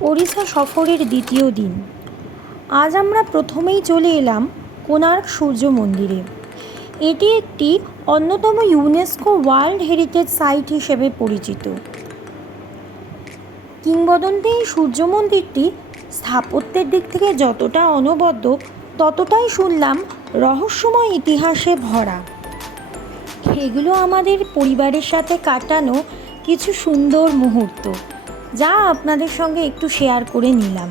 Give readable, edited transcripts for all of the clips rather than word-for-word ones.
ওড়িশা সফরের দ্বিতীয় দিন। আজ আমরা প্রথমেই চলে এলাম কোণার্ক সূর্য মন্দিরে। এটি একটি অন্যতম ইউনেস্কো ওয়ার্ল্ড হেরিটেজ সাইট হিসেবে পরিচিত। কিংবদন্তি এই সূর্য মন্দিরটি স্থাপত্যের দিক থেকে যতটা অনবদ্য, ততটাই শুনলাম রহস্যময় ইতিহাসে ভরা। এগুলো আমাদের পরিবারের সাথে কাটানো কিছু সুন্দর মুহূর্ত, যা আপনাদের সঙ্গে একটু শেয়ার করে নিলাম।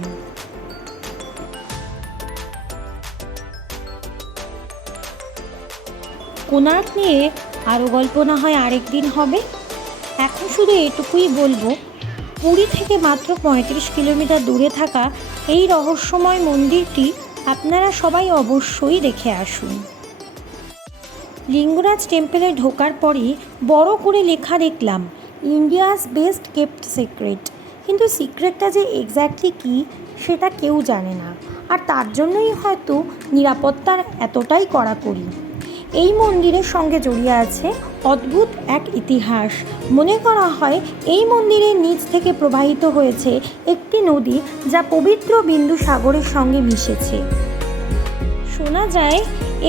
কোণার্ক নিয়ে আরও গল্প না হয় আরেক দিন হবে। এখন শুধু এটুকুই বলবো, পুরী থেকে মাত্র ৩৫ কিলোমিটার দূরে থাকা এই রহস্যময় মন্দিরটি আপনারা সবাই অবশ্যই দেখে আসুন। লিঙ্গরাজ টেম্পলে ঢোকার পরই বড় করে লেখা দেখলাম, ইন্ডিয়াস বেস্ট কেপ্ট সিক্রেট। কিন্তু সিক্রেটটা যে এক্স্যাক্টলি কী সেটা কেউ জানে না, আর তার জন্যই হয়তো নিরাপত্তার এতটাই কড়াকড়ি। এই মন্দিরের সঙ্গে জড়িয়ে আছে অদ্ভুত এক ইতিহাস। মনে করা হয় এই মন্দিরের নিচ থেকে প্রবাহিত হয়েছে একটি নদী, যা পবিত্র বিন্দু সাগরের সঙ্গে মিশেছে। শোনা যায়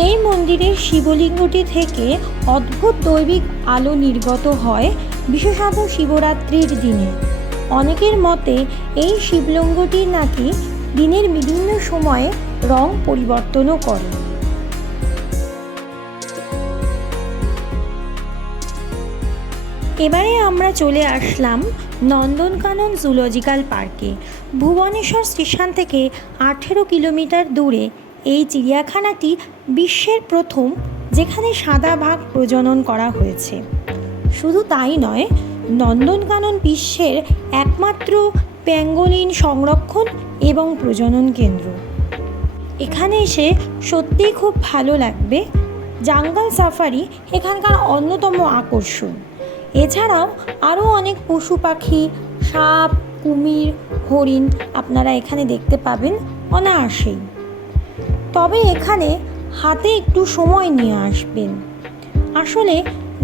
এই মন্দিরের শিবলিঙ্গটি থেকে অদ্ভুত দৈবিক আলো নির্গত হয়, বিশেষত শিবরাত্রির দিনে। অনেকের মতে এই শিবলিঙ্গটি নাকি দিনের বিভিন্ন সময়ে রং পরিবর্তনও করে। এবারে আমরা চলে আসলাম নন্দনকানন জুলজিক্যাল পার্কে। ভুবনেশ্বর স্টেশন থেকে 18 কিলোমিটার দূরে এই চিড়িয়াখানাটি বিশ্বের প্রথম, যেখানে সাদা বাঘ প্রজনন করা হয়েছে। শুধু তাই নয়, নন্দনকানন বিশ্বের একমাত্র প্যাঙ্গোলিন সংরক্ষণ এবং প্রজনন কেন্দ্র। এখানে এসে সত্যিই খুব ভালো লাগবে। জাঙ্গল সাফারি এখানকার অন্যতম আকর্ষণ। এছাড়াও আরও অনেক পশু পাখি, সাপ, কুমির, হরিণ আপনারা এখানে দেখতে পাবেন অনায়াসেই। তবে এখানে হাতে একটু সময় নিয়ে আসবেন। আসলে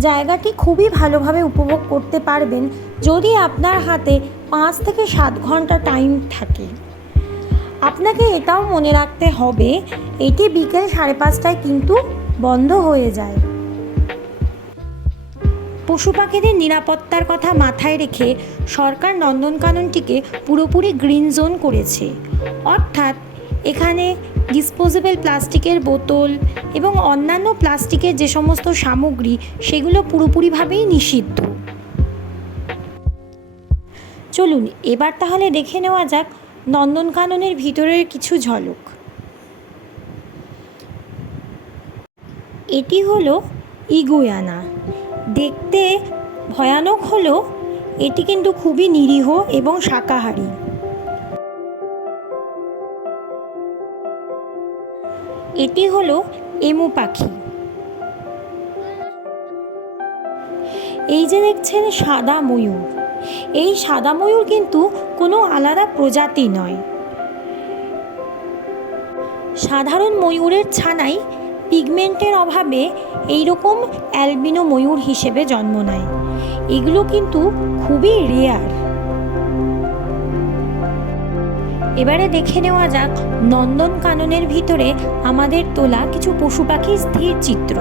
জায়গাটি খুবই ভালোভাবে উপভোগ করতে পারবেন যদি আপনার হাতে 5 থেকে 7 ঘন্টা টাইম থাকে। আপনাকে এটাও মনে রাখতে হবে, এটি বিকেল 5:30টায় কিন্তু বন্ধ হয়ে যায়। পশু পাখিদের নিরাপত্তার কথা মাথায় রেখে সরকার নন্দনকাননটিকে পুরোপুরি গ্রিন জোন করেছে। অর্থাৎ এখানে ডিসপোজেবল প্লাস্টিকের বোতল এবং অন্যান্য প্লাস্টিকের যে সমস্ত সামগ্রী, সেগুলো পুরোপুরিভাবেই নিষিদ্ধ। চলুন এবার তাহলে দেখে নেওয়া যাক নন্দনকাননের ভিতরের কিছু ঝলক। এটি হলো ইগুয়ানা। দেখতে ভয়ানক হলেও এটি কিন্তু খুবই নিরীহ এবং শাকাহারী। এটি হলো এমু পাখি। এই যে দেখছেন সাদা ময়ূর, এই সাদা ময়ূর কিন্তু কোনো আলাদা প্রজাতি নয়। সাধারণ ময়ূরের ছানাই পিগমেন্টের অভাবে এইরকম অ্যালবিনো ময়ূর হিসেবে জন্ম নেয়। এগুলো কিন্তু খুবই রেয়ার। এবারে দেখে নেওয়া যাক নন্দনকাননের ভিতরে আমাদের তোলা কিছু পশু পাখির স্থির চিত্র।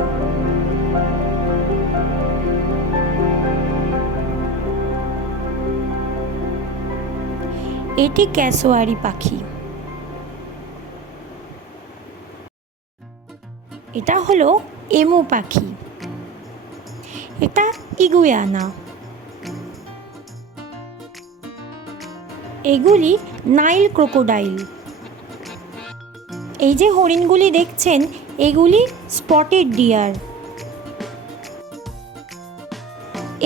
এটি ক্যাসোয়ারি পাখি। এটা হলো এমু পাখি। এটা ইগুয়ানা। এগুলি নাইল ক্রোকোডাইল। এই যে হরিণগুলি দেখছেন, এগুলি স্পটেড ডিয়ার।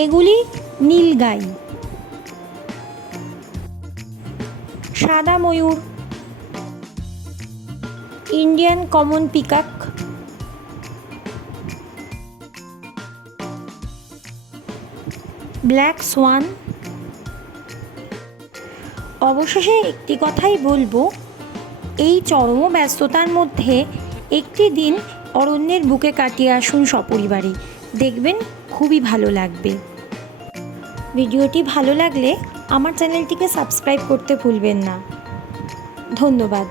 এগুলি নীলগাই। সাদা ময়ূর, Indian common peacock, black swan. অবশেষে একটি কথাই বলবো, এই চরম ব্যস্ততার মধ্যে একটি দিন অরণ্যের বুকে কাটিয়ে আসুন সপরিবারে, দেখবেন খুবই ভালো লাগবে। ভিডিওটি ভালো লাগলে আমার চ্যানেলটিকে সাবস্ক্রাইব করতে ভুলবেন না। ধন্যবাদ।